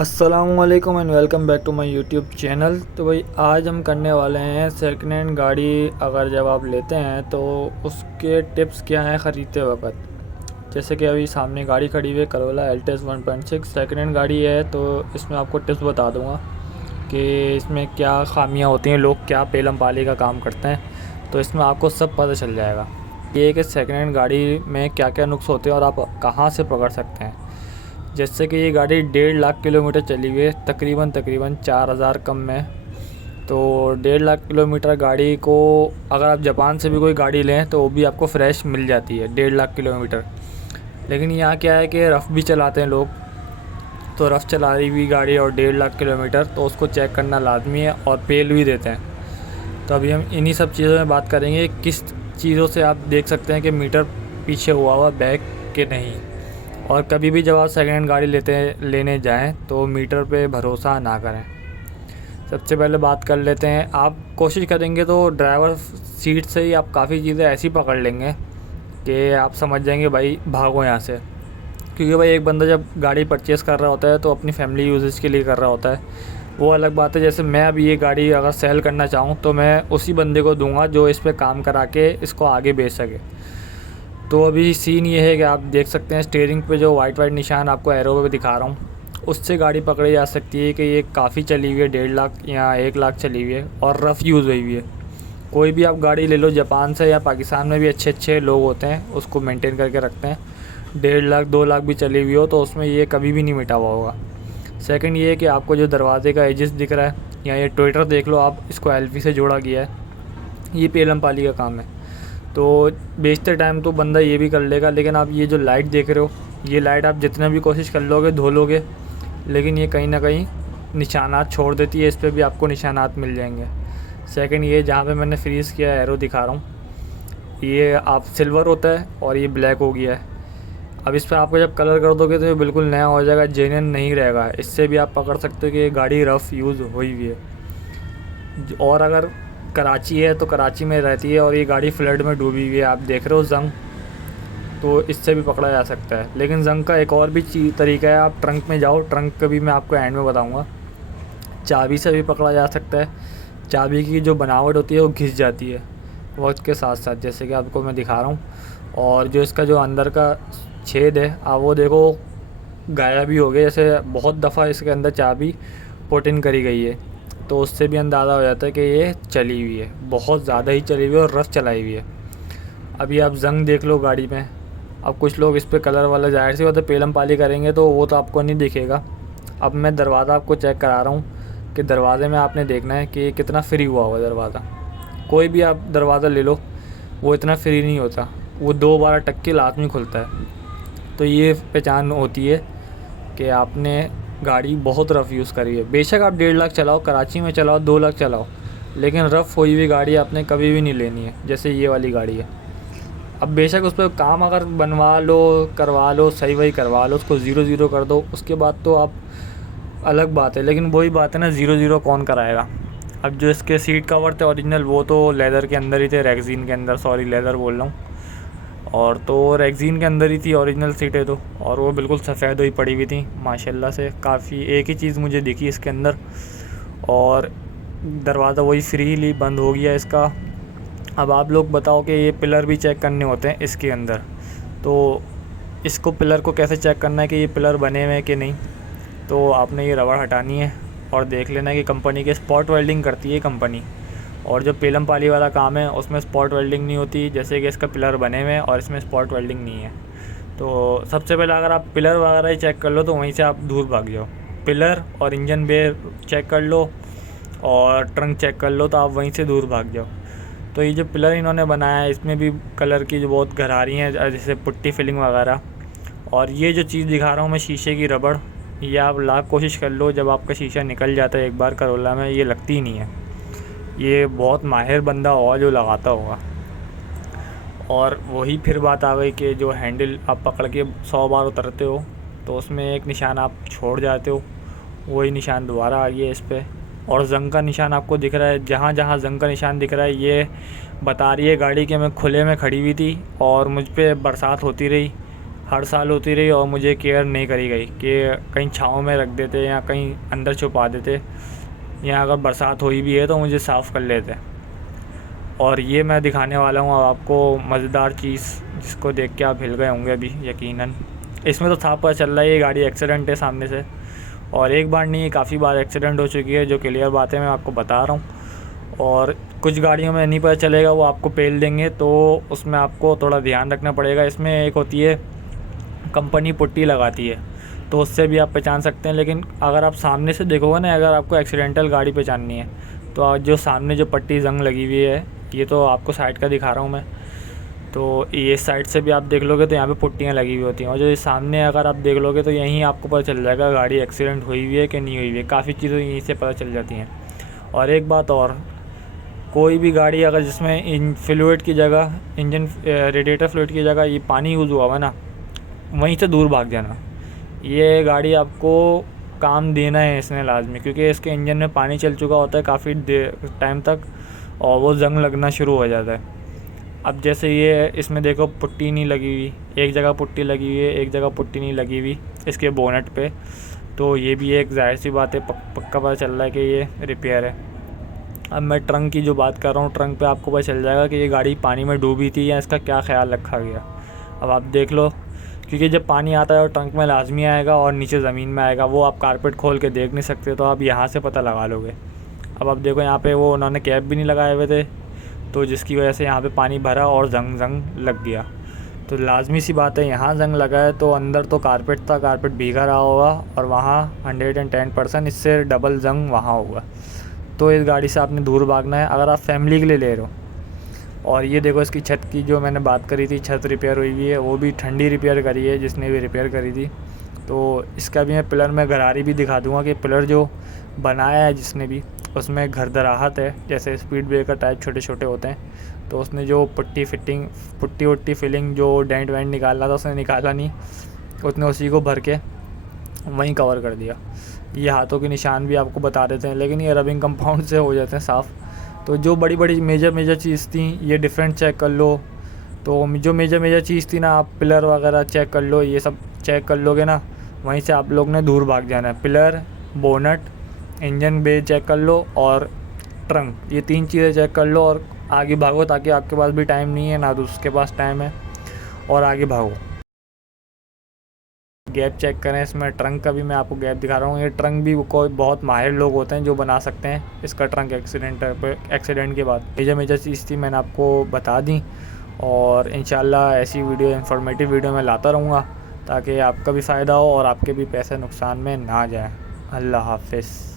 अस्सलामुअलैकुम and welcome back to my YouTube channel. तो भाई आज हम करने वाले हैं सेकंड हैंड गाड़ी अगर जब आप लेते हैं तो उसके टिप्स क्या हैं ख़रीदते वक्त। जैसे कि अभी सामने गाड़ी खड़ी हुई है करोला एल्टिस 1.6 सेकंड हैंड गाड़ी है, तो इसमें आपको टिप्स बता दूंगा कि इसमें क्या ख़ामियाँ होती हैं, लोग क्या पेलम पाली का काम करते हैं, तो इसमें आपको सब पता चल जाएगा ये कि सेकंड हैंड गाड़ी में क्या क्या नुक्स होते हैं और आप कहाँ से पकड़ सकते हैं। जैसे कि ये गाड़ी 1.5 लाख किलोमीटर चली हुई है, तकरीबन 4,000 कम में। तो 1.5 लाख किलोमीटर गाड़ी को अगर आप जापान से भी कोई गाड़ी लें तो वो भी आपको फ़्रेश मिल जाती है 1.5 लाख किलोमीटर। लेकिन यहाँ क्या है कि रफ़ भी चलाते हैं लोग, तो रफ़ चला रही हुई गाड़ी और 1.5 लाख किलोमीटर तो उसको चेक करना लाजमी है और पेल भी देते हैं। तो अभी हम इन्हीं सब चीज़ों में बात करेंगे, किस चीज़ों से आप देख सकते हैं कि मीटर पीछे हुआ बैक के नहीं। और कभी भी जब आप सेकंड हैंड गाड़ी लेने जाएं तो मीटर पे भरोसा ना करें। सबसे पहले बात कर लेते हैं, आप कोशिश करेंगे तो ड्राइवर सीट से ही आप काफ़ी चीज़ें ऐसी पकड़ लेंगे कि आप समझ जाएंगे भाई भागो यहाँ से। क्योंकि भाई एक बंदा जब गाड़ी परचेज़ कर रहा होता है तो अपनी फैमिली यूजेस के लिए कर रहा होता है, वो अलग बात है। जैसे मैं अभी ये गाड़ी अगर सेल करना चाहूँ तो मैं उसी बंदे को दूंगा जो इस पर काम करा के इसको आगे बेच सके। तो अभी सीन ये है कि आप देख सकते हैं स्टीयरिंग पे जो वाइट निशान आपको एरो पे दिखा रहा हूँ, उससे गाड़ी पकड़ी जा सकती है कि ये काफ़ी चली हुई है, 1.5 लाख या 1 लाख चली हुई है और रफ़ यूज़ हुई हुई है। कोई भी आप गाड़ी ले लो जापान से या पाकिस्तान में भी अच्छे लोग होते हैं, उसको मेंटेन करके रखते हैं। 1.5 लाख 2 लाख भी चली हुई हो तो उसमें ये कभी भी नहीं मिटा हुआ होगा। सेकंड ये है कि आपको जो दरवाजे का एजिस दिख रहा है या ये ट्विटर देख लो आप, इसको एलपी से जोड़ा गया है, ये पेलम पाली का काम है। तो बेचते टाइम तो बंदा ये भी कर लेगा, लेकिन आप ये जो लाइट देख रहे हो, ये लाइट आप जितना भी कोशिश कर लोगे धो लोगे, लेकिन ये कहीं ना कहीं निशानात छोड़ देती है, इस पर भी आपको निशानात मिल जाएंगे। सेकंड ये जहाँ पे मैंने फ्रीज़ किया एरो दिखा रहा हूँ, ये आप सिल्वर होता है और ये ब्लैक हो गया है। अब इस पर आपको जब कलर कर दोगे तो ये बिल्कुल नया हो जाएगा, जेन्युइन नहीं रहेगा। इससे भी आप पकड़ सकते हो कि ये गाड़ी रफ़ यूज़ हुई हुई है। और अगर कराची है तो कराची में रहती है और ये गाड़ी फ्लड में डूबी हुई है, आप देख रहे हो जंग, तो इससे भी पकड़ा जा सकता है। लेकिन जंग का एक और भी तरीका है, आप ट्रंक में जाओ, ट्रंक का भी मैं आपको एंड में बताऊंगा। चाबी से भी पकड़ा जा सकता है, चाबी की जो बनावट होती है वो घिस जाती है वक्त के साथ साथ, जैसे कि आपको मैं दिखा रहा हूँ। और जो इसका जो अंदर का छेद है आप वो देखो गायब भी हो गया, जैसे बहुत दफ़ा इसके अंदर चाबी पुट इन करी गई है, तो उससे भी अंदाज़ा हो जाता है कि ये चली हुई है, बहुत ज़्यादा ही चली हुई है और रफ़ चलाई हुई है। अभी आप जंग देख लो गाड़ी में। अब कुछ लोग इस पर कलर वाला जाहिर सी बात है पेलम पाली करेंगे तो वो तो आपको नहीं दिखेगा। अब मैं दरवाज़ा आपको चेक करा रहा हूँ कि दरवाज़े में आपने देखना है कि कितना फ्री हुआ हुआ दरवाज़ा। कोई भी आप दरवाज़ा ले लो वो इतना फ्री नहीं होता, वो 2 बार टक्के लाजमी खुलता है। तो ये पहचान होती है कि आपने गाड़ी बहुत रफ़ यूज़ करी है। बेशक आप 1.5 लाख चलाओ, कराची में चलाओ, 2 लाख चलाओ, लेकिन रफ़ हुई हुई गाड़ी आपने कभी भी नहीं लेनी है, जैसे ये वाली गाड़ी है। अब बेशक उस पर काम अगर बनवा लो, करवा लो, सही वही करवा लो, उसको 0-0 कर दो, उसके बाद तो आप अलग बात है। लेकिन वही बात है ना, 0-0 कौन कराएगा। अब जो इसके सीट कवर थे ओरिजिनल वो तो लेदर के अंदर ही थे, रेक्सिन के अंदर, सॉरी लेदर बोल रहा हूँ, और तो रेक्सिन के अंदर ही थी ओरिजिनल सीटें तो, और वो बिल्कुल सफ़ेद हुई पड़ी हुई थी माशाल्लाह से। काफ़ी एक ही चीज़ मुझे दिखी इसके अंदर, और दरवाज़ा वही फ्रीली बंद हो गया इसका। अब आप लोग बताओ कि ये पिलर भी चेक करने होते हैं इसके अंदर, तो इसको पिलर को कैसे चेक करना है कि ये पिलर बने हुए हैं कि नहीं। तो आपने ये रबड़ हटानी है और देख लेना है कि कंपनी के स्पॉट वेल्डिंग करती है कंपनी, और जो पेलम पाली वाला काम है उसमें स्पॉट वेल्डिंग नहीं होती, जैसे कि इसका पिलर बने हुए हैं और इसमें स्पॉट वेल्डिंग नहीं है। तो सबसे पहले अगर आप पिलर वगैरह ही चेक कर लो तो वहीं से आप दूर भाग जाओ। पिलर और इंजन बे चेक कर लो और ट्रंक चेक कर लो, तो आप वहीं से दूर भाग जाओ। तो ये जो पिलर इन्होंने बनाया है इसमें भी कलर की जो बहुत गहरारी हैं, जैसे पुट्टी फिलिंग वगैरह। और ये जो चीज़ दिखा रहा हूँ मैं, शीशे की रबड़, ये आप लाख कोशिश कर लो, जब आपका शीशा निकल जाता है एक बार करोला में, ये लगती ही नहीं है। ये बहुत माहिर बंदा होगा जो लगाता होगा। और वही फिर बात आ गई कि जो हैंडल आप पकड़ के 100 बार उतरते हो तो उसमें एक निशान आप छोड़ जाते हो, वही निशान दोबारा आ गया इस पर। और जंग का निशान आपको दिख रहा है, जहाँ जहाँ जंग का निशान दिख रहा है ये बता रही है गाड़ी कि मैं खुले में खड़ी हुई थी और मुझ पे बरसात होती रही, हर साल होती रही और मुझे केयर नहीं करी गई कि कहीं छाँव में रख देते या कहीं अंदर छुपा देते, या अगर बरसात हुई भी है तो मुझे साफ़ कर लेते। और ये मैं दिखाने वाला हूँ अब आपको मज़ेदार चीज़, जिसको देख के आप हिल गए होंगे अभी यकीनन। इसमें तो साफ पता चल रहा है ये गाड़ी एक्सीडेंट है सामने से, और एक बार नहीं काफ़ी बार एक्सीडेंट हो चुकी है, जो क्लियर बातें मैं आपको बता रहा हूँ। और कुछ गाड़ियों में नहीं पता चलेगा, वो आपको पेल देंगे, तो उसमें आपको थोड़ा ध्यान रखना पड़ेगा। इसमें एक होती है कंपनी पुट्टी लगाती है, तो उससे भी आप पहचान सकते हैं। लेकिन अगर आप सामने से देखोगे ना, अगर आपको एक्सीडेंटल गाड़ी पहचाननी है तो जो सामने जो पट्टी जंग लगी हुई है, ये तो आपको साइड का दिखा रहा हूँ मैं, तो ये साइड से भी आप देख लोगे तो यहाँ पे पुट्टियाँ लगी हुई होती हैं। और जो ये सामने अगर आप देख लोगे तो यहीं आपको पता चल जाएगा गाड़ी एक्सीडेंट हुई हुई है कि नहीं हुई हुई है। काफ़ी चीज़ें यहीं से पता चल जाती हैं। और एक बात और, कोई भी गाड़ी अगर जिसमें फ्लूइड की जगह, इंजन रेडिएटर फ्लूइड की जगह ये पानी यूज़ हुआ हुआ ना, वहीं से दूर भाग जाना। ये गाड़ी आपको काम देना है इसने लाजमी, क्योंकि इसके इंजन में पानी चल चुका होता है काफ़ी टाइम तक, और वो जंग लगना शुरू हो जाता है। अब जैसे ये इसमें देखो पुट्टी नहीं लगी हुई, एक जगह पुट्टी लगी हुई है, एक जगह पुट्टी नहीं लगी हुई इसके बोनट पे, तो ये भी एक जाहिर सी बात है, पक्का पता चल रहा है कि ये रिपेयर है। अब मैं ट्रंक की जो बात कर रहा हूँ, ट्रंक पे आपको पता चल जाएगा कि ये गाड़ी पानी में डूबी थी या इसका क्या ख्याल रखा गया। अब आप देख लो, क्योंकि जब पानी आता है और ट्रंक में लाजमी आएगा और नीचे ज़मीन में आएगा, वो आप कारपेट खोल के देख नहीं सकते, तो आप यहाँ से पता लगा लोगे। अब आप देखो यहाँ पे वो उन्होंने कैप भी नहीं लगाए हुए थे, तो जिसकी वजह से यहाँ पे पानी भरा और जंग लग गया। तो लाजमी सी बात है, यहाँ जंग लगा है तो अंदर तो कारपेट था, कारपेट भीगा रहा होगा, और वहाँ 110% इससे डबल जंग वहाँ होगा। तो इस गाड़ी से आपने दूर भागना है अगर आप फैमिली के लिए ले रहे हो। और ये देखो इसकी छत की जो मैंने बात करी थी, छत रिपेयर हुई हुई है, वो भी ठंडी रिपेयर करी है जिसने भी रिपेयर करी थी। तो इसका भी मैं पिलर में गरारी भी दिखा दूँगा कि पिलर जो बनाया है जिसने भी, उसमें घरदराहत है, जैसे स्पीड ब्रेकर टाइप छोटे छोटे होते हैं, तो उसने जो पुट्टी वट्टी फिलिंग जो डेंट वेंट निकालना था उसने निकाला नहीं, उसने उसी को भर के वहीं कवर कर दिया। ये हाथों के निशान भी आपको बता देते हैं, लेकिन ये रबिंग कंपाउंड से हो जाते हैं साफ़। तो जो बड़ी बड़ी मेजर चीज़ थी ये डिफरेंट चेक कर लो। तो जो मेजर चीज़ थी ना, आप पिलर वगैरह चेक कर लो, ये सब चेक कर लोगे ना, वहीं से आप लोग ने दूर भाग जाना है। Pillar, bonnet, engine bay check कर लो और ट्रंक, ये 3 चीज़ें चेक कर लो और आगे भागो, ताकि आपके पास भी टाइम नहीं है ना उसके पास टाइम है, और आगे भागो। गैप चेक करें, इसमें ट्रंक का भी मैं आपको गैप दिखा रहा हूँ। ये ट्रंक भी कोई बहुत माहिर लोग होते हैं जो बना सकते हैं इसका ट्रंक एक्सीडेंट के बाद। मेजर चीज़ थी मैंने आपको बता दी, और इंशाल्लाह ऐसी वीडियो, इन्फॉर्मेटिव वीडियो मैं लाता रहूँगा ताकि आपका भी फ़ायदा हो और आपके भी पैसे नुकसान में ना जाए। अल्लाह हाफ़िज़।